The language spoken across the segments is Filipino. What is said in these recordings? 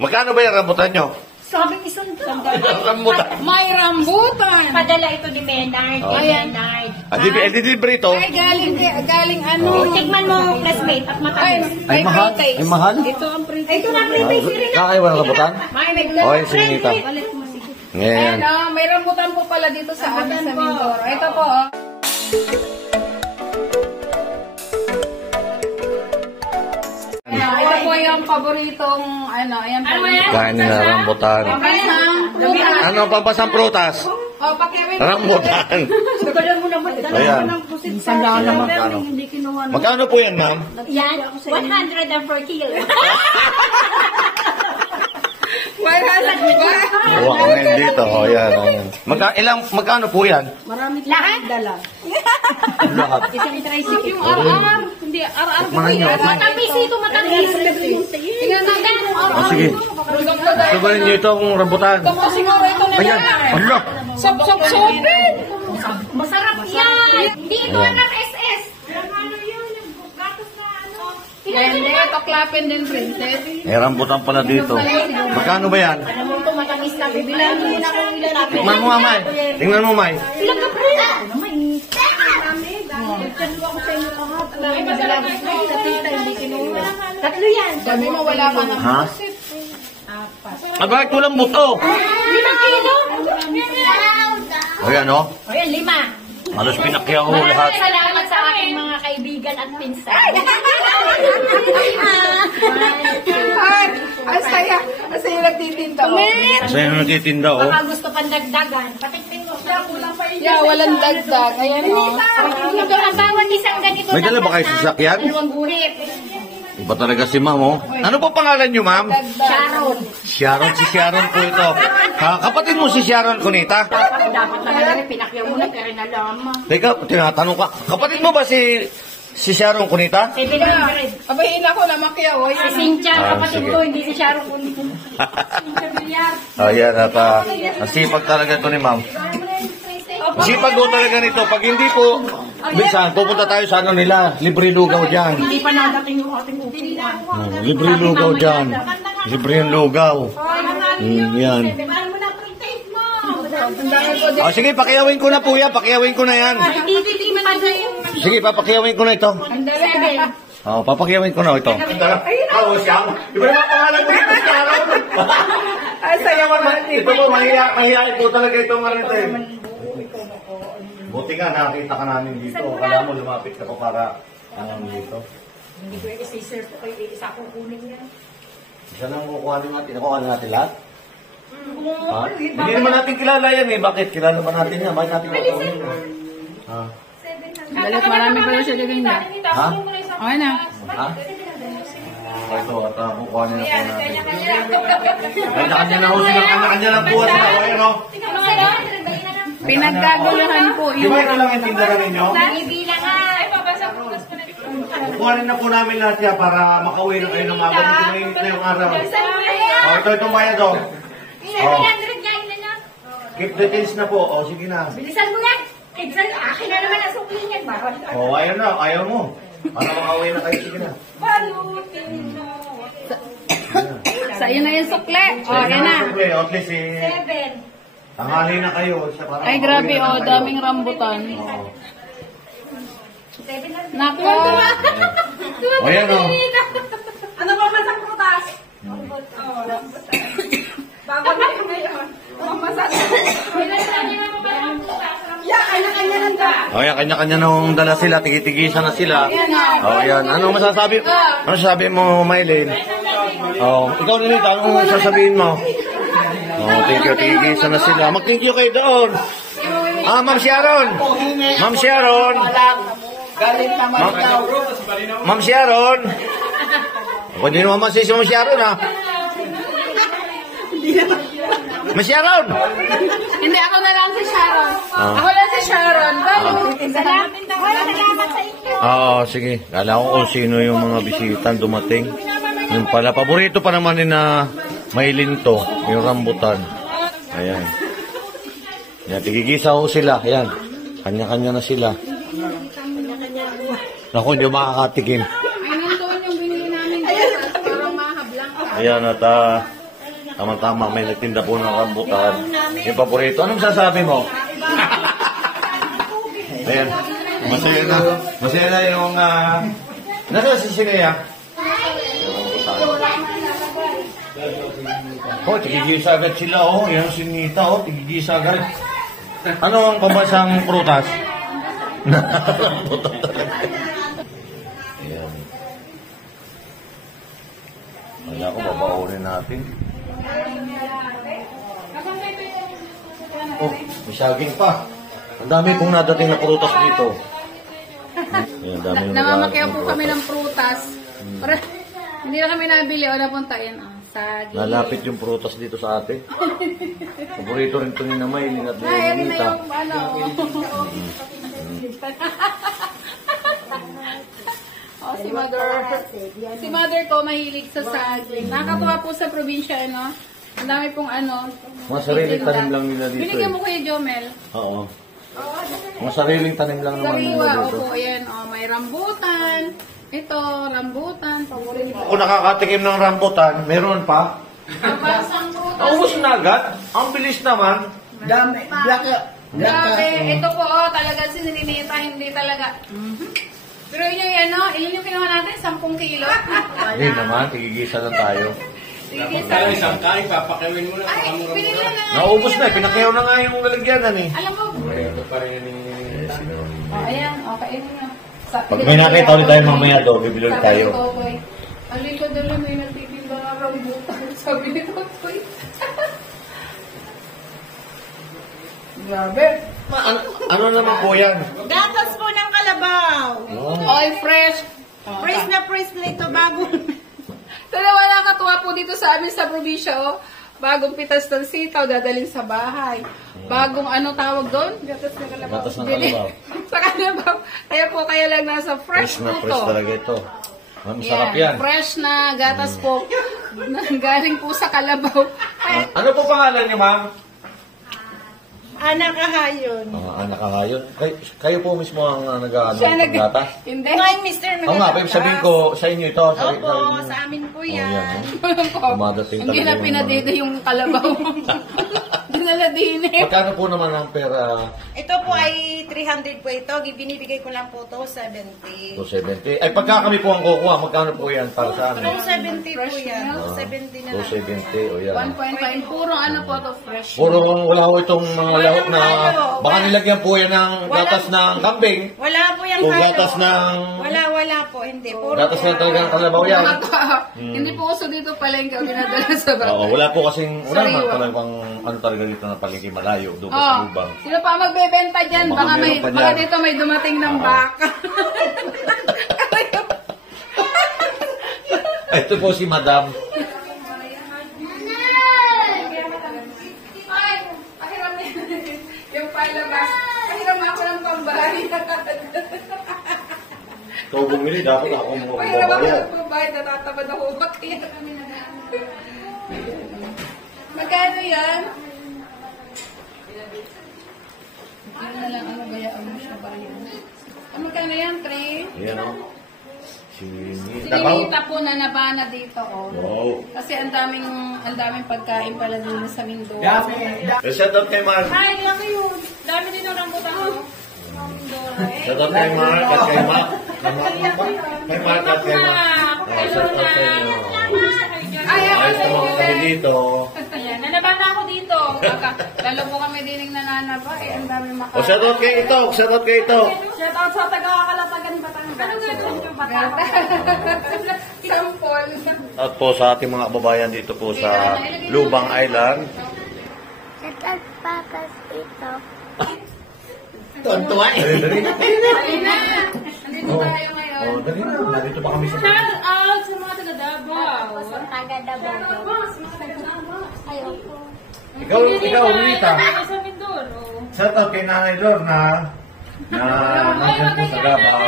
Magkano ba yung rambutan nyo? Sabing isang Rambutan. May rambutan. Padala ito ni Menard. Oh. Ayan. Menard. Delivery ito. Ay, galing ano. Tikman mo, classmate, at matamis. Ay, mahal. Ay, mahal. Ito ang pretty. Ito na, pre-taste rin. Kakaiba ng rambutan? May Okay, sige nita. Ngayon. Ayan, may rambutan po pala dito sa amin sa Mindoro. Ito po, oh. Ito po yung paboritong, ayan po. Kain nila rambutan. Ano ang pampasang prutas? Oh, pakiwin. Rambutan. Ayan. Sandaan naman. Magkano po yan, ma'am? Yan, 104 kilo. Huwag ka ngayon dito. O, yan. Magkano po yan? Lahat? Lahat. Isang tricycle. Yung ar-ar. Hindi, ar-ar po Tikman nyo. yan. Matamis ito, matamis. Tingnan natin kung ar-ar. O, sige. Gusto ba ninyo itong rambutan? Ito siguro ito na Ayan. yan. Ano? Sop-sop-sopin. Masarap yan. Hindi ito ng SS. Ano yun? Yung gatos na ano. Hindi, ito klapin din, princess. May rambutan pala dito. Magkano ba yan? Alam mo ito, matamis na. Bibilang mo na kung ilan. Tingnan mo, May. Tingnan mo, May. Ilan ka pre? Ano, may nagtanong ako sa inyo kahapon. Ay, madalang sa tita, hindi kinuha. Tatlo yan. Sabi mo, wala ka na. Ha? Ah, bakit walang buto? 5 kilo. Ayan, o. O yan, 5. Halos pinakyaw ko lahat. Salamat sa aking mga kaibigan at pinsan. Ay, ang saya. Ang saya nagtitinda. Kasi yung nagtitinda, o. Baka gusto pang dagdagan. Patiktin mo siya, kulang pa yun. Yeah, walang dagdag. Ayan, o. Ito ang bawat isang ganito. May dala ba kayo sa sasakyan? Dalawang guhit. Iba talaga si ma'am, oh. Ano po pangalan niyo, ma'am? Sharon. Sharon, si Sharon po ito. Kapatid mo si Sharon Cunita? Dapat talaga rin, pinakyaw mo na, pero nalaman. Teka, tinatanong ka. Kapatid mo ba si Sharon Cunita? 700. Abahin ako na makiyaw. Si Cynthia, kapatid sige. ko, hindi si Sharon kundi. Cynthia Villar. Ayan, at nasipag talaga ito ni ma'am. Sipag po talaga nito. Pag hindi po, bisan, pupunta tayo sa ano nila. Libre lugaw dyan. Hindi pa nadating yung ating upuan. Libre lugaw dyan. Libre yung lugaw. Yan. Ano mo na pre-taste mo? Oh, sige, pakiyawin ko na po yan. Pakiyawin ko na yan. Tititingnan pa sa'yo. Sige, papakiyawin ko na ito. 7. Oh, papakiyawin ko na ito. Oo, siya. Iba naman pangalan ko dito, Sharon. Ay, saya naman. Ito po, mahihain po talaga itong ano ito eh. Buti nga, nakakita ka namin dito. Kala mo, lumapit ka pa para dito. Hindi ko yung isi-serve ko kayo, isa akong kunin yan. Isa lang kukuhanin natin. Nakuha natin lahat? Ha? Hindi naman natin kilala yan eh. Bakit? Kilala ba natin yan? Bakit natin kukunin? Ha? Dalat marami pa na siya gawin niya. Ha? Okay na. Ha? Ito, at kukuhanin na po natin. Kanya-kanya na ho sila. Kanya-kanya lang buwan sila. Ayan o. Pinagkaguluhan po Di ba yung... ito lang yung tindaran ninyo? Ibilang nga. Ay, papasa ko. Kukuhanin na po namin lahat yan para makauwi na kayo ng mga ganito mainit na yung araw. Oh, ito itong bayad o. 700 yan na. Keep the change na po. O, sige na. Bilisan mo na. Exal, akin na naman ang sukli niyan. Bawal ka. O, ayaw na. Ayaw mo. Para makauwi na kayo. Sige na. Balutin mo. Sa iyo na yung sukle. O, yan na. Siyempre, at least eh, 7. tanghali na kayo. Para Ay, makauwi grabe, na o. kayo. Daming rambutan. Oo. 700. Nako. O, yan o. Ano ba masang prutas? Bago na yun ngayon. Yeah, kanya-kanya ng daan. O, yan. Kanya-kanya nung dala sila. Tigitigisan na sila. O, yan. Ano masasabi? Ano sasabi mo, Mylene? O, ikaw nilita. Ano sasabihin mo? Oh, thank you. Tigisan na sila. Mag-thank you kayo doon. Ah, Ma'am Sharon. Ma'am Sharon. Ma'am Sharon. Pwede naman masisi Ma'am Sharon, ha? Ma'am Sharon. Hindi, ako na lang si Sharon. Ah. Ako lang si Sharon. Salamat sa inyo. Oo, sige. Kala ko kung sino yung mga bisita dumating. Yung pala, paborito pa naman ni na Maylin to, yung rambutan. Ayan. Yan, tigigisa ho sila. Ayan. Kanya-kanya na sila. Naku, hindi makakatikim. Ay, nandoon yung binili namin. Parang mahablang. Ayan, at Tama-tama, may nagtinda po ng rambutan. Yung paborito. Anong sasabi mo? Ayan. Masaya na. Masaya na yung... nasa si Sinea? Oh, tigigisa agad sila, oh. Yan si Nita, oh. Tigigisa agad. Ano ang pambansang prutas? Rambutan talaga. Ayan. Kaya ko, babaunin natin. Oh, may saging pa. Ang dami pong nadating na prutas dito. Ayan, dami yung Namamakyaw po nadating kami prutas. ng prutas. Para, hindi na kami nabili o napunta yan. Saging. Lalapit yung prutas dito sa ate. Paborito rin ito ni Namaylin at Ay, yan na Nita. yung ano. Oh, si mother. Si mother ko mahilig sa saging. Nakakatuwa po sa probinsya, ano. Ang dami pong ano. Mga sariling tanim lang nila dito. Binigyan mo Kuya Jomel. Oo. Mga sariling tanim lang naman nila Sariwa, dito. opo, ayan. Oh, may rambutan. Ito, rambutan. Paborito. Kung nakakatikim ng rambutan, meron pa. Pabasang prutas. Naubos na agad. Ang bilis naman. Dami. Black. Grabe. Ito po, oh, talaga sininita, hindi talaga. Pero yun yung ano, yun yung kinuha natin, 10 kilo. Hindi naman, tigigisa lang tayo. Sige, Kaya isang kain, papakawin mo na. Ay, pinili na nga. Naubos na, pinakayaw na nga yung lalagyanan eh. Alam mo, Ito pa rin yung... oh, ayan, okay na. Pag may nakita ulit tayo mamaya do, bibili ulit tayo. Ang likod na lang, may nagtitinda ng rambutan. Sabi ni Totoy. Grabe. Ano naman po yan? Gatas po ng kalabaw. All fresh. Press na press na ito bago. Dalawa nakakatuwa po dito sa amin sa probinsya, oh. Bagong pitas ng sitaw, dadalhin sa bahay. Bagong ano tawag doon? Gatas ng kalabaw. Gatas ng Dili. kalabaw. Sa kalabaw. Kaya po kaya lang nasa fresh Fresh na po fresh to. talaga ito. Masarap yan. Fresh na gatas po. Galing po sa kalabaw. Ay, Ano po pangalan niyo, ma'am? Anak kahayon. Anak kahayot. Kayo po mismo ang nag-ano siya ng gata? Hindi. Ngayon, mister, Oo nga, pero sabihin ko sa inyo ito. Opo, sa amin po yan. Dumadating Hindi na talaga yung pinadede yung kalabaw. Dinala din eh. Magkano po naman ang pera? Ito po ay 300 po ito. Binibigay ko lang po ito 70. 270. Ay, pagka kami po ang kukuha, magkano po yan para sa amin? 270 po yan. 270 na lang. 270. O yan. 1.5. Puro ano po to fresh. Puro wala ko itong mga lahok na halo. baka nilagyan po yan ng gatas ng kambing. Wala po yan O halo. gatas ng... Wala po. Hindi. Puro Gatas po na talagang kalabaw yan. Hindi po uso dito palengke o dinadala sa bata. Oo, wala po kasing... Wala naman Sariwa. talagang ano talaga dito na palengke malayo. Doon Oh, sa lubang. sino pa magbebenta dyan? Baka Baka, meron pa dyan. baka dito may dumating ng baka. Ito po si Madam. Ay, pahiram niya. Yung palabas. Pahiram ako ng pambahay. Ikaw bumili, dapat ako mo Pahiram ako babayad. ng pambahay. Natatabad ako. Bakit? Magkano yan? Ano na lang ang bayaan mo siya bayan. Magkano yan, Trey? Ayan o. Si Sinimita po na nabana dito, oh. Wow. Kasi ang daming pagkain pala din sa Mindoro. Shout out kay Mark. Ay, laki yun. Dami din ng rambutan ko. Shout out kay Mark at kay Mark. Kay Mark at kay Mark. Shout out sa inyo. Ay, Ayos naman kami dito. Ayan, nanabana ako dito. Lalo po kami dining nananaba, eh, ang dami maka... O shout out kay ito. Shout out kay ito. Shout out sa taga-Kalatagan, Batangas. Ano nga doon yung Batangas? Sampol. At po sa ating mga kababayan dito po sa Lubang Island. At papas ito. Tontuan eh. Dali na. Halina! Nandito tayo ngayon. Oh, dali na. Nandito pa kami sa... Shout out sa mga taga-Davao. Taga-Davao. Ayoko. Ikaw, Rita. Sa Mindoro. Shout out kay Nanay Lorna na nandyan po sa Davao.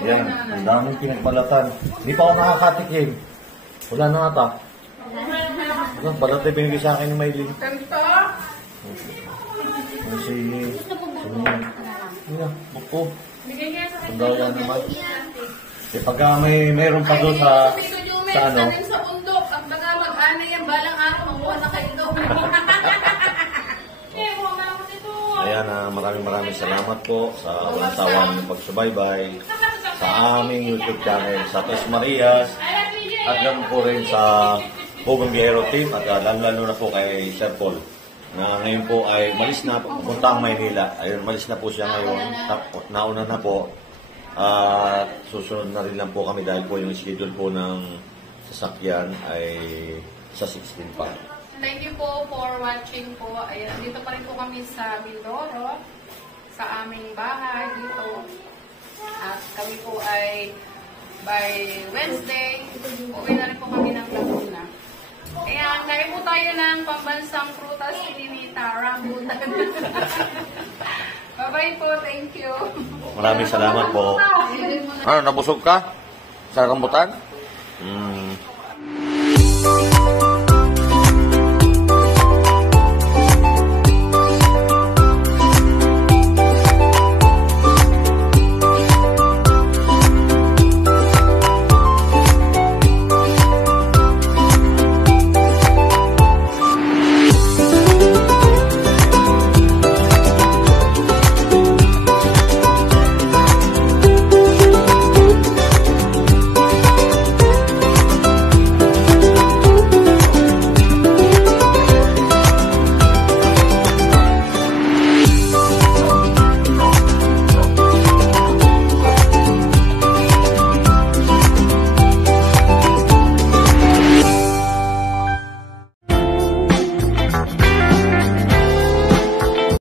Yan, ang daming pinagbalatan. Hindi pa ako nakakatikim. Wala na ata. Ano, balat na binigay sa akin ni Maylin. Ganito? Sige. Yan, buko. Bigay niya sa Ang daya naman. Eh, pagka mayroon pa doon sa ano, Sa undo. balang araw, mamuha na kayo doon. Eh, huwag na ako dito. Ayan, maraming salamat po sa walang sawang pagsubaybay sa aming YouTube channel, sa Tres Marias, at ganoon po rin sa Pugong Biyahero Team, at lalo na po kay Sir Paul, na ngayon po ay malis na, pupunta ang Maynila. Ayun, malis na po siya ngayon, nauna na po, at susunod na rin lang po kami dahil po yung schedule po ng sasakyan ay sa 16 pa. Thank you po for watching po. Ayan, dito pa rin po kami sa Mindoro, sa aming bahay dito. At kami po ay by Wednesday, uwi na rin po kami ng Laguna. Ayan, kain po tayo ng pambansang prutas Ninita, rambutan. Bye-bye po, thank you. Maraming salamat po. Ano, nabusog ka sa rambutan?